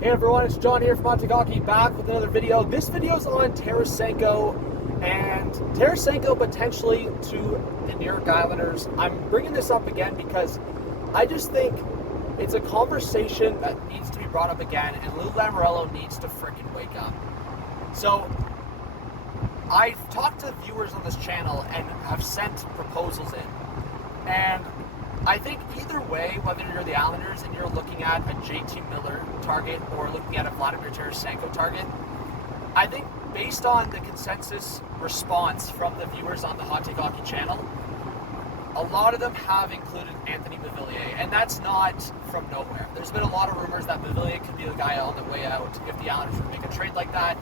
Hey everyone, it's John here from MCKAY, back with another video. This video is on Tarasenko and Tarasenko potentially to the New York Islanders. I'm bringing this up again because I just think it's a conversation that needs to be brought up again, and Lou Lamoriello needs to freaking wake up. So I've talked to viewers on this channel and have sent proposals in, and I think either way, whether you're the Islanders and you're looking at a JT Miller target or looking at a Vladimir Tarasenko target, I think based on the consensus response from the viewers on the Hot Take Hockey channel, a lot of them have included Anthony Beauvillier, and that's not from nowhere. There's been a lot of rumors that Beauvillier could be the guy on the way out if the Islanders would make a trade like that.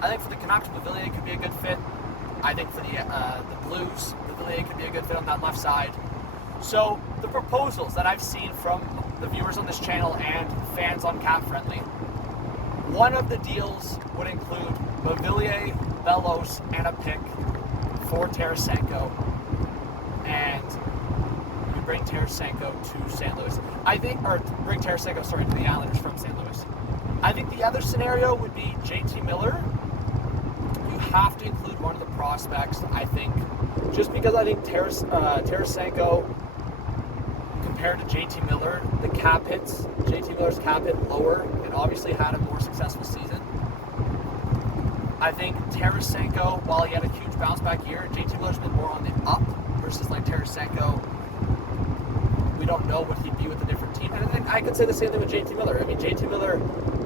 I think for the Canucks, Beauvillier could be a good fit. I think for the Blues, Beauvillier could be a good fit on that left side. So the proposals that I've seen from the viewers on this channel and fans on Cap Friendly, one of the deals would include Beauvillier, Bellows, and a pick for Tarasenko, and you bring Tarasenko to St. Louis. Bring Tarasenko, to the Islanders from St. Louis. I think the other scenario would be JT Miller. You have to include one of the prospects, I think, just because I think Tarasenko, compared to JT Miller, the cap hits, JT Miller's cap hit lower and obviously had a more successful season. I think Tarasenko, while he had a huge bounce back year, JT Miller's been more on the up versus like Tarasenko. We don't know what he'd be with a different team. And I think I could say the same thing with JT Miller. I mean, JT Miller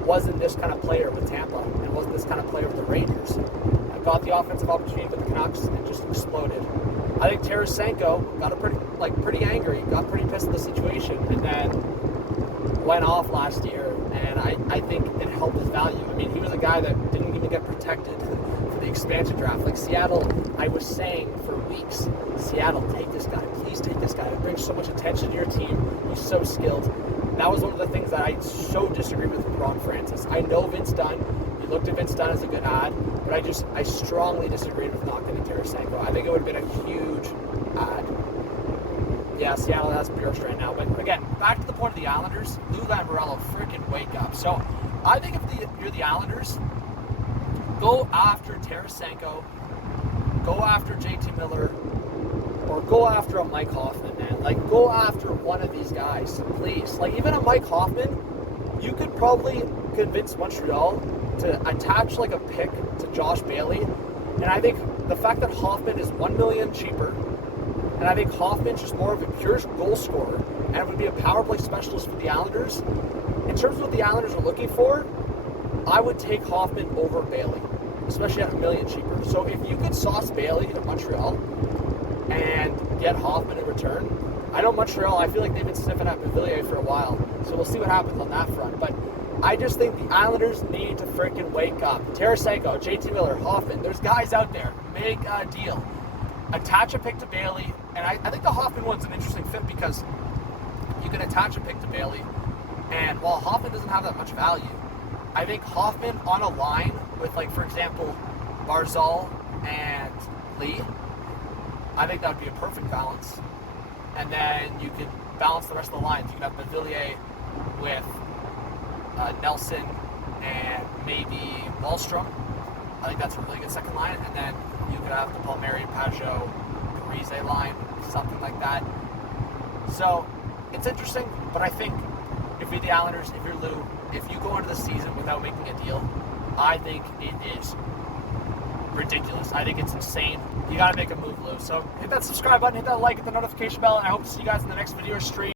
wasn't this kind of player with Tampa and wasn't this kind of player with the Rangers. Got the offensive opportunity with the Canucks and just exploded. I think Tarasenko got pretty angry, got pretty pissed at the situation, and then went off last year, and I think it helped his value. I mean, he was a guy that didn't even get protected for the expansion draft. Like Seattle, I was saying for weeks, Seattle, take this guy, please take this guy. It brings so much attention to your team. He's so skilled. That was one of the things that I so disagree with Ron Francis. I know Vince Dunn. He looked at Vince Dunn as a good ad, but I strongly disagreed with not getting Tarasenko. I think it would have been a huge ad. Yeah, Seattle has Bjorst right now, but again, back to the point of the Islanders, Lou Lamoriello, freaking wake up. So I think if you're the Islanders, go after Tarasenko, go after JT Miller, or go after a Mike Hoffman, man. Like, go after one of these guys, please. Like, even a Mike Hoffman, you could probably convince Montreal to attach like a pick to Josh Bailey, and I think the fact that Hoffman is $1 million cheaper, and I think Hoffman's just more of a pure goal scorer and would be a power play specialist for the Islanders. In terms of what the Islanders are looking for, I would take Hoffman over Bailey, especially at $1 million cheaper. So if you could sauce Bailey to Montreal and get Hoffman in return, I know Montreal, I feel like they've been sniffing at Beauvillier for a while, so we'll see what happens on that front. But I just think the Islanders need to freaking wake up. Tarasenko, JT Miller, Hoffman, there's guys out there. Make a deal. Attach a pick to Bailey, and I think the Hoffman one's an interesting fit because you can attach a pick to Bailey, and while Hoffman doesn't have that much value, I think Hoffman on a line with, like, for example, Barzal and Lee, I think that would be a perfect balance. And then you could balance the rest of the lines. You could have Beauvillier with Nelson and maybe Wahlstrom. I think that's a really good second line. And then you could have the Palmieri, Pajot, Parise line, something like that. So it's interesting, but I think if you're the Islanders, if you're Lou, if you go into the season without making a deal, I think it is ridiculous. I think it's insane. You got to make a move, Lou. So hit that subscribe button, hit that like, hit the notification bell, and I hope to see you guys in the next video or stream.